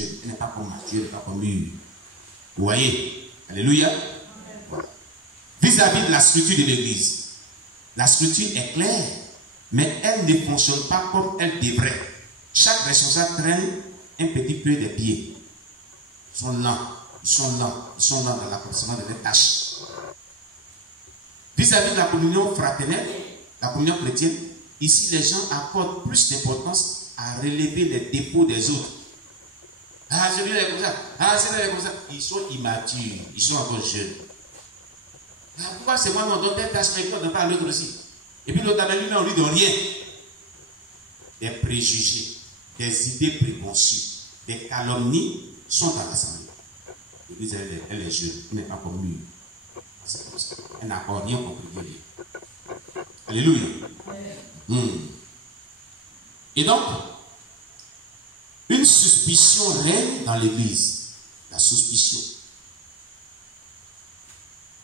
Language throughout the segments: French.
jeune. Elle n'est pas comme Matthieu, elle n'est pas comme lui. Vous voyez? Alléluia. Voilà. Vis-à-vis de la structure de l'église, la structure est claire, mais elle ne fonctionne pas comme elle devrait. Chaque responsable traîne un petit peu des pieds. Ils sont lents dans l'accomplissement de leurs tâches. Vis-à-vis de la communion fraternelle, la communion chrétienne, ici les gens accordent plus d'importance à relever les défauts des autres. Ah, celui-là est comme ça. Ah, celui-là est comme ça. Ils sont immatures, ils sont encore jeunes. Ah, pourquoi c'est moi qui donne telle tâche, mais on ne donne pas à l'autre aussi? Et puis l'autre, lui, on lui donne rien. Des préjugés, des idées préconçues, des calomnies sont dans l'assemblée. L'église, elle est jeune, elle n'est pas comme lui. C'est comme ça. Elle n'a encore rien compris. Alléluia. Et donc, une suspicion règne dans l'église. La suspicion.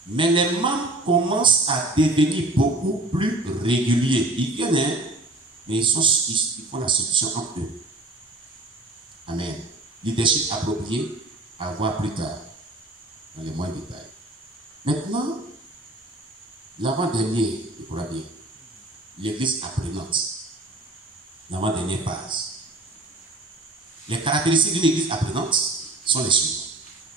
Mais les membres commencent à devenir beaucoup plus réguliers. Ils viennent, mais ils font la suspicion entre eux. Amen. Leadership approprié, à voir plus tard, dans les moindres détails. Maintenant, l'avant-dernier, il pourra dire, l'église apprenante. L'avant-dernière phase. Les caractéristiques d'une église apprenante sont les suivantes.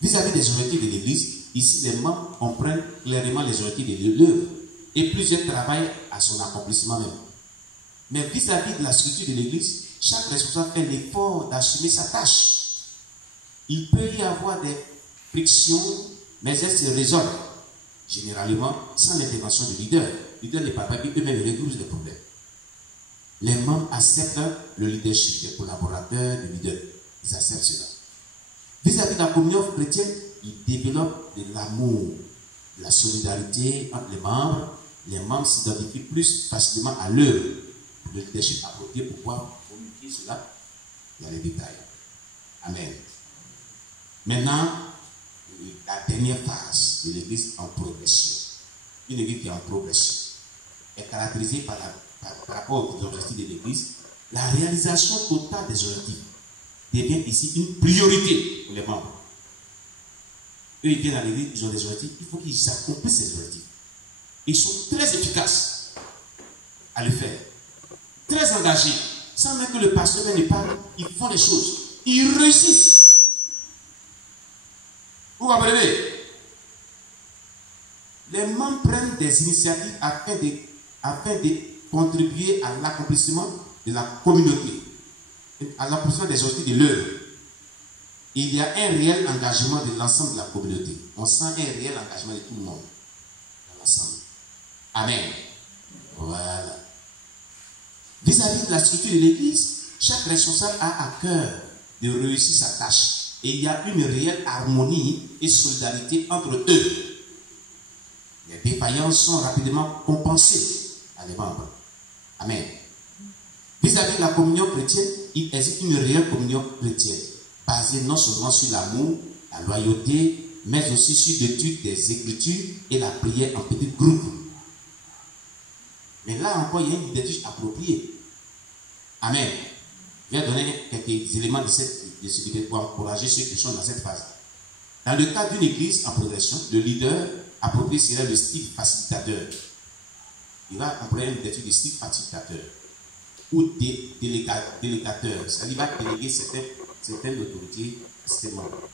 Vis-à-vis des objectifs de l'église, ici les membres comprennent clairement les objectifs de l'œuvre et plusieurs travaillent à son accomplissement même. Mais vis-à-vis de la structure de l'église, chaque responsable fait l'effort d'assumer sa tâche. Il peut y avoir des frictions, mais elles se résolvent. Généralement, sans l'intervention du leader. Le leader n'est pas capable eux-mêmes résoudre les problèmes. Les membres acceptent le leadership des collaborateurs, du leader. Ils acceptent cela. Vis-à-vis de la communion chrétienne, ils développent de l'amour, de la solidarité entre les membres. Les membres s'identifient plus facilement à l'œuvre. Le leadership approprié pour pouvoir communiquer cela dans les détails. Amen. Maintenant, la dernière phase de l'église en progression. Une église qui est en progression est caractérisée par rapport aux objectifs de l'église. La réalisation totale des objectifs devient ici une priorité pour les membres. Eux, ils viennent à l'église, ils ont des objectifs, il faut qu'ils accomplissent ces objectifs. Ils sont très efficaces à le faire, très engagés, sans même que le pasteur ne parle, ils font les choses, ils réussissent. Vous comprenez? Les membres prennent des initiatives afin de contribuer à l'accomplissement de la communauté, à l'accomplissement des objectifs de l'œuvre. Il y a un réel engagement de l'ensemble de la communauté. On sent un réel engagement de tout le monde dans l'ensemble. Amen. Voilà. Vis-à-vis de la structure de l'église, chaque responsable a à cœur de réussir sa tâche. Et il y a une réelle harmonie et solidarité entre eux. Les défaillances sont rapidement compensées à les membres. Amen. Vis-à-vis de la communion chrétienne, il existe une réelle communion chrétienne, basée non seulement sur l'amour, la loyauté, mais aussi sur l'étude des Écritures et la prière en petits groupes. Mais là encore, il y a une leadership appropriée. Amen. Je vais donner quelques éléments de ce qui pour encourager ceux qui sont dans cette phase. Dans le cadre d'une église en progression, le leader approprié serait le style facilitateur. Il va employer une leadership de style facilitateur ou délégateur. C'est-à-dire qu'il va déléguer certaines autorités à ses membres.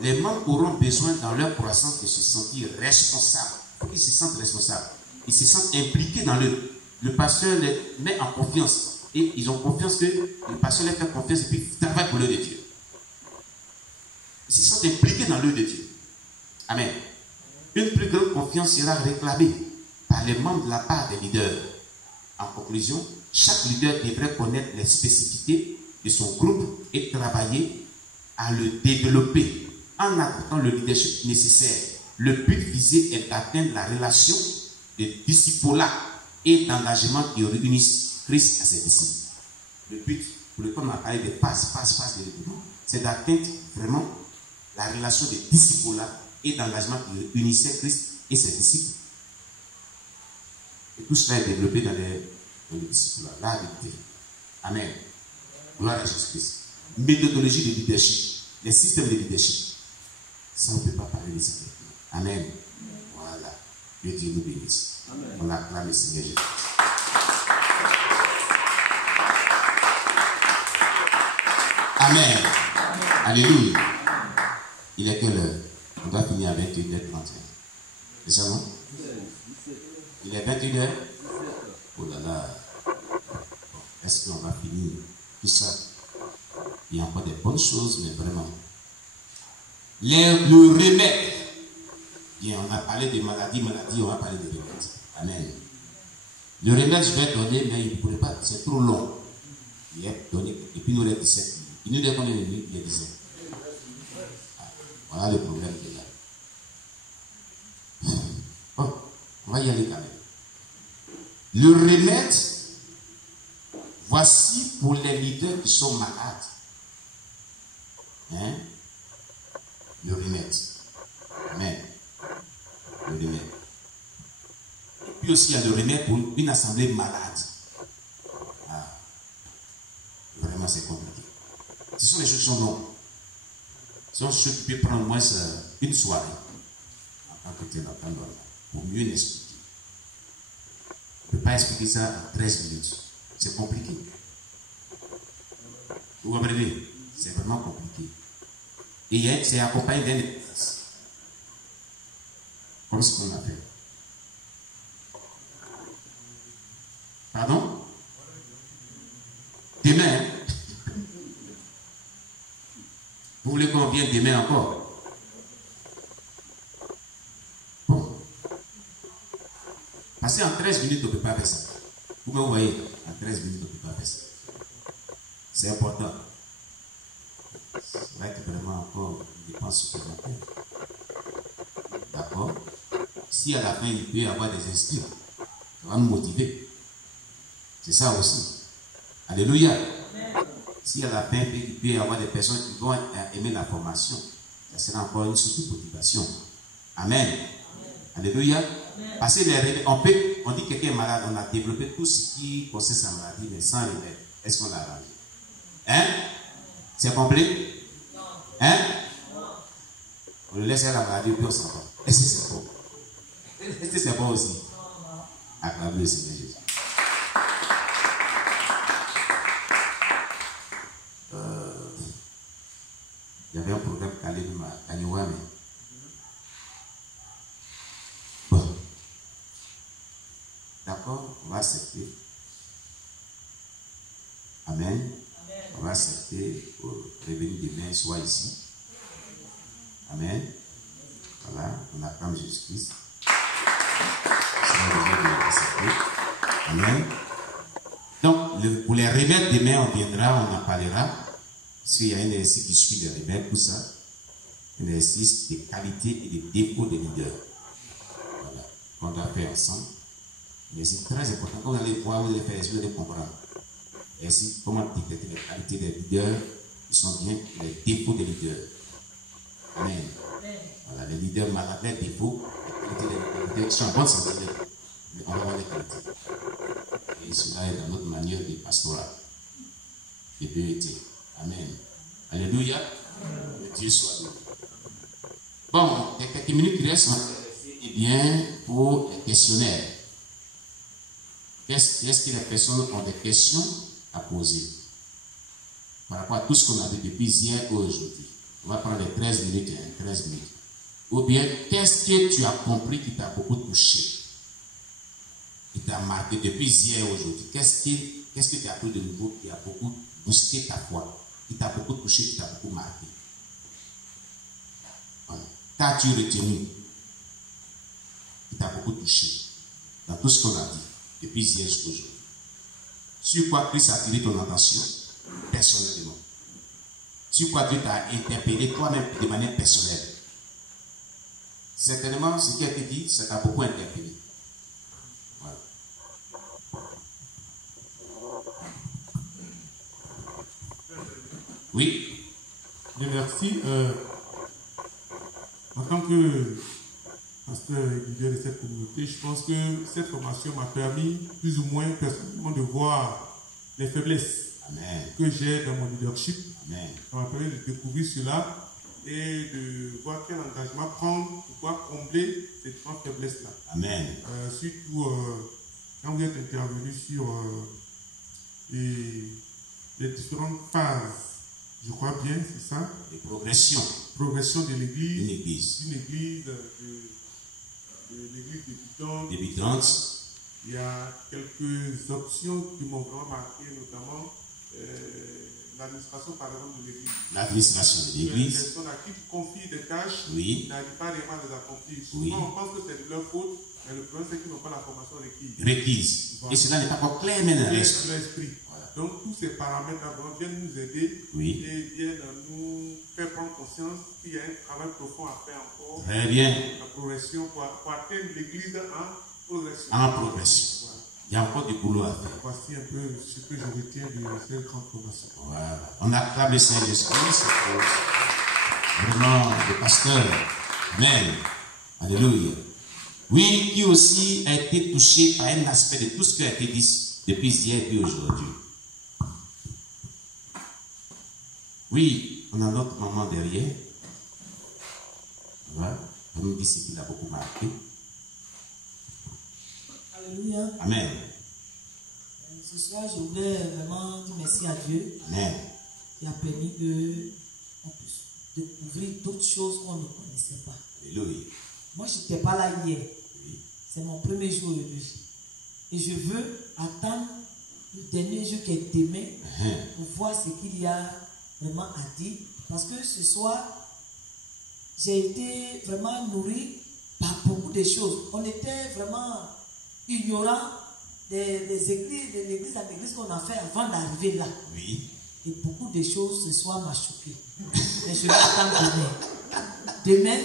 Les membres auront besoin dans leur croissance de se sentir responsables. Ils se sentent responsables. Ils se sentent impliqués dans l'œuvre. Le pasteur les met en confiance. Et ils ont confiance que le pasteur leur fait confiance et puis ils travaillent pour l'œuvre de Dieu. Ils se sentent impliqués dans l'œuvre de Dieu. Amen. Une plus grande confiance sera réclamée par les membres de la part des leaders. En conclusion, chaque leader devrait connaître les spécificités de son groupe et travailler à le développer en apportant le leadership nécessaire. Le but visé est d'atteindre la relation de discipolat et d'engagement qui réunissent Christ à ses disciples. Le but pour lequel on a parlé de passe de l'événement, c'est d'atteindre vraiment la relation de discipolat et d'engagement qui réunissait Christ et ses disciples. Et tout cela est développé dans le discipolat. Là, Amen. Gloire à Jésus-Christ. méthodologies de leadership, les systèmes de leadership. Ça, on ne peut pas parler de ça. Amen. Voilà. Que Dieu nous bénisse. Amen. On acclame le Seigneur Jésus. Amen. Alléluia. Il est quelle heure? On doit finir à 21h31. C'est ça, non? Il est 21h? Oh là là. Bon, est-ce qu'on va finir tout ça? Il y a encore des bonnes choses, mais vraiment. Le remède. Bien, on a parlé de maladie, on va parler de remède. Amen. Le remède, je vais donner, mais il ne pourrait pas, c'est trop long. Il est donné, et puis nous, les 17. Il nous dit combien de minutes? Il est 17. Voilà le problème qu'il y a. Bon, on va y aller quand même. Le remède, voici pour les leaders qui sont malades. Hein? Le remède. Amen. Le remède. Et puis aussi, il y a le remède pour une assemblée malade. Ah. Vraiment, c'est compliqué. Ce sont des choses qui sont longues. Ce sont des choses qui peuvent prendre au moins une soirée. En tant que tel, pour mieux l'expliquer. On ne peut pas expliquer ça en 13 minutes. C'est compliqué. Vous comprenez? C'est vraiment compliqué. Et c'est accompagné d'un exercice. Comme ce qu'on a fait. Pardon? Demain. Vous voulez qu'on vienne demain encore? Bon. Parce qu'en 13 minutes, on ne peut pas faire ça. Vous me voyez? En 13 minutes, on ne peut pas faire ça. C'est important. C'est vrai que vraiment encore une dépense supplémentaire. D'accord? Si à la fin il peut y avoir des inscrits, ça va nous motiver. C'est ça aussi. Alléluia. Si à la fin il peut y avoir des personnes qui vont aimer la formation, ça sera encore une source de motivation. Amen. Alléluia. Parce que on dit que quelqu'un est malade, on a développé tout ce qui concerne sa maladie, mais sans remède. Est-ce qu'on l'a arrangé? Hein? C'est complet? Hein? On le laisse à la maladie puis on s'en va. Est-ce que c'est bon? Est-ce que c'est bon aussi? Acclamez le Seigneur Jésus. Il y avait un programme calé de ma Kanyouame. Bon. D'accord? On va accepter. Amen. On va accepter pour revenir demain, soit ici. Amen. Voilà, on acclame Jésus-Christ. Amen. Donc, pour les remèdes demain, on viendra, on en parlera. Parce qu'il y a un exercice qui suit les remèdes, tout ça. Un exercice des qualités et des défauts des leaders. Voilà, qu'on doit faire ensemble. Mais c'est très important. Quand vous allez voir, vous allez faire, vous allez comprendre. Et ainsi, comment détecter les qualités des leaders qui sont bien, les défauts des leaders. Amen. Voilà, les leaders malades, les défauts, les qualités des leaders qui sont en bonne santé. Mais on va voir les qualités. Et cela est dans notre manière de pastorat. De vérité. Amen. Alléluia. Que Dieu soit loué. Bon, les quelques minutes qui restent, eh bien, pour les questionnaires. Est-ce que les personnes ont des questions à poser par rapport à tout ce qu'on a vu depuis hier ou aujourd'hui? On va prendre les 13 minutes, 13 minutes. Ou bien, qu'est-ce que tu as compris qui t'a beaucoup touché, qui t'a marqué depuis hier ou aujourd'hui? Qu'est-ce que tu as appris de nouveau qui a beaucoup boosté ta foi, qui t'a beaucoup touché, qui t'a beaucoup marqué? Voilà. Qu'as-tu retenu qui t'a beaucoup touché dans tout ce qu'on a dit depuis hier jusqu'à aujourd'hui? Sur quoi Christ a attiré ton attention personnellement? Sur quoi Dieu t'a interpellé toi-même de manière personnelle? Certainement, ce qui a été dit, ça t'a beaucoup interpellé. Voilà. Oui. Merci. En tant que pasteur et leader de cette communauté, je pense que cette formation m'a permis plus ou moins personnellement de voir les faiblesses Amen. que j'ai dans mon leadership. Amen. Ça m'a permis de découvrir cela et de voir quel engagement prendre pour pouvoir combler ces différentes faiblesses-là. Amen. Surtout quand vous êtes intervenu sur les différentes phases, je crois bien, c'est ça? Les progressions. Progression de l'Église. Une église. Une église de l'église débutante. Il y a quelques options qui m'ont vraiment marqué, notamment l'administration par exemple de l'église. L'administration de l'église. Les personnes à qui tu confies des tâches, Oui. ils n'arrivent pas réellement à les accomplir. Oui. Souvent, on pense que c'est de leur faute, mais le problème, c'est qu'ils n'ont pas la formation requise. Requise. Et cela n'est pas encore clair même dans l'esprit. Voilà. Donc, tous ces paramètres viennent nous aider oui. et viennent nous faire prendre conscience qu'il y a un travail profond à faire encore. Très bien. La progression pour atteindre l'église en progression. En progression. Voilà. Il y a encore du boulot à faire. Voici un peu ce que je retiens de cette grande formation. Voilà. On acclame le Saint-Esprit, c'est vraiment le pasteur. Amen. Alléluia. Oui, qui aussi a été touché par un aspect de tout ce qui a été dit depuis hier et aujourd'hui. Oui, on a notre maman derrière. Voilà. On nous dit ce qu'il a beaucoup marqué. Alléluia. Amen. Ce soir, je voulais vraiment dire merci à Dieu. Amen. Qui a permis de découvrir d'autres choses qu'on ne connaissait pas. Alléluia. Moi, je n'étais pas là hier. Oui. C'est mon premier jour aujourd'hui. Et je veux attendre le dernier jour qui est demain pour voir ce qu'il y a vraiment à dire. Parce que ce soir, j'ai été vraiment nourri par beaucoup de choses. On était vraiment ignorants des églises, de l'église à l'église qu'on a fait avant d'arriver là. Oui. Et beaucoup de choses ce soir m'a choqué. Mais je vais attendre demain. Demain,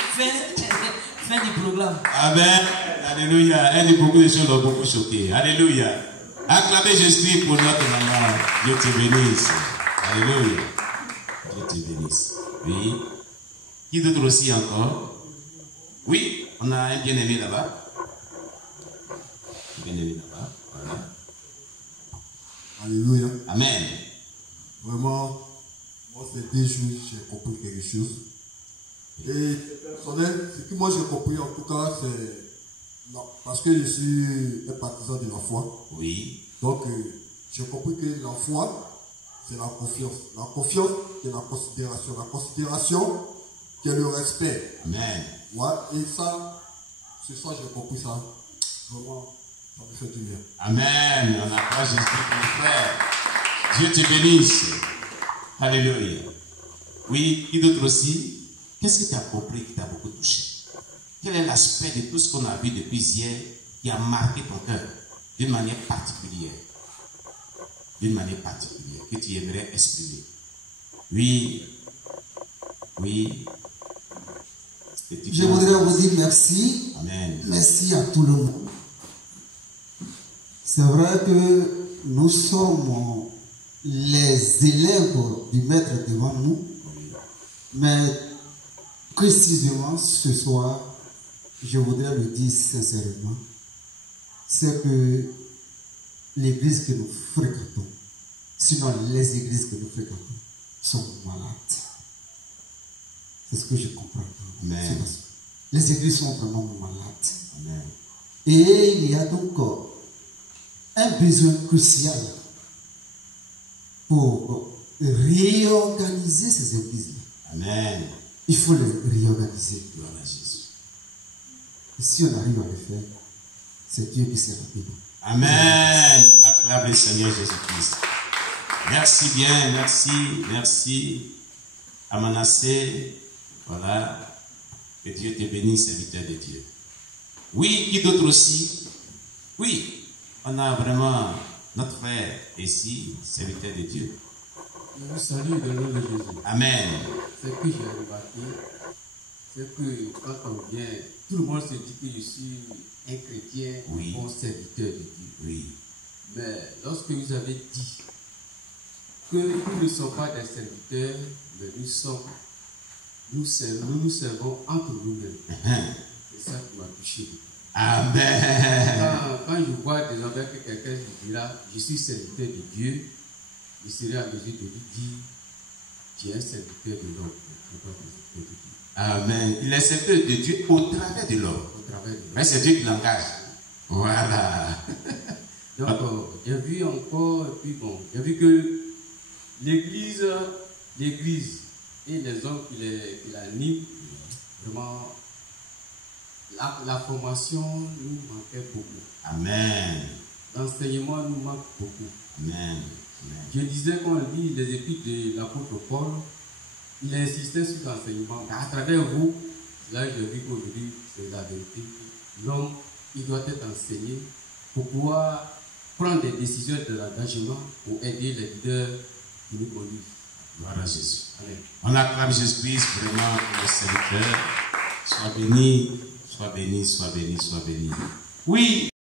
fin du programme. Amen. Alléluia. Elle dit beaucoup de choses l'ont beaucoup choqué. Alléluia. Acclamez Jésus pour notre maman. Dieu te bénisse. Alléluia. Dieu te bénisse. Oui. Qui d'autre aussi encore? Oui, on a un bien-aimé là-bas. Un bien-aimé là-bas. Voilà. Alléluia. Amen. Vraiment, moi, ces 2 jours, j'ai compris quelque chose. Et personnel, ce que moi j'ai compris en tout cas, c'est parce que je suis un partisan de la foi. Oui. Donc, j'ai compris que la foi, c'est la confiance. La confiance, c'est la considération. La considération, c'est le respect. Amen. Ouais, et ça, c'est ça, j'ai compris ça. Vraiment, ça me fait du bien. Amen. On acclame Jésus pour le frère. Dieu te bénisse. Alléluia. Oui, qui d'autre aussi? Qu'est-ce que tu as compris qui t'a beaucoup touché? Quel est l'aspect de tout ce qu'on a vu depuis hier qui a marqué ton cœur d'une manière particulière? D'une manière particulière, que tu aimerais exprimer. Oui. Oui. Je voudrais vous dire merci. Amen. Merci à tout le monde. C'est vrai que nous sommes les élèves du maître devant nous, mais précisément ce soir, je voudrais le dire sincèrement, c'est que l'église que nous fréquentons, sinon les églises que nous fréquentons, sont malades. C'est ce que je comprends. Amen. Les églises sont vraiment malades. Amen. Et il y a donc un besoin crucial pour réorganiser ces églises-là. Amen. Il faut les réorganiser. Gloire à Jésus. Et si on arrive à le faire, c'est Dieu qui sera béni. Amen. Acclame le Seigneur Jésus-Christ. Merci bien, merci. À Manassé, voilà. Que Dieu te bénisse, serviteur de Dieu. Oui, qui d'autre aussi? Oui, on a vraiment notre frère ici, serviteur de Dieu. Je vous salue dans le nom de Jésus. Amen. Ce que j'ai remarqué, c'est que quand on vient, tout le monde se dit que je suis un chrétien, Oui. un bon serviteur de Dieu. Oui. Mais lorsque vous avez dit que nous ne sommes pas des serviteurs, mais nous servons entre nous-mêmes. C'est ça qui m'a touché. Amen. Quand je vois désormais que quelqu'un se dira, je suis serviteur de Dieu, il serait à mesure de lui dire, tu es un serviteur de l'homme. Amen. Il est serviteur de Dieu au travers de l'homme. Mais c'est Dieu qui l'engage. Voilà. Donc, j'ai vu encore, et puis bon, j'ai vu que l'église et les hommes qui l'animent, vraiment, la formation nous manquait beaucoup. Amen. L'enseignement nous manque beaucoup. Amen. Je disais qu'on lit les épîtres de l'apôtre Paul, il insistait sur l'enseignement. À travers vous, là j'ai vu qu'aujourd'hui, c'est la vérité. L'homme, il doit être enseigné pour pouvoir prendre des décisions d'engagement pour aider les leaders qui nous conduisent. Gloire à Jésus. Amen. On acclame Jésus-Christ vraiment pour le serviteur. Sois béni, sois béni, sois béni, sois béni. Oui.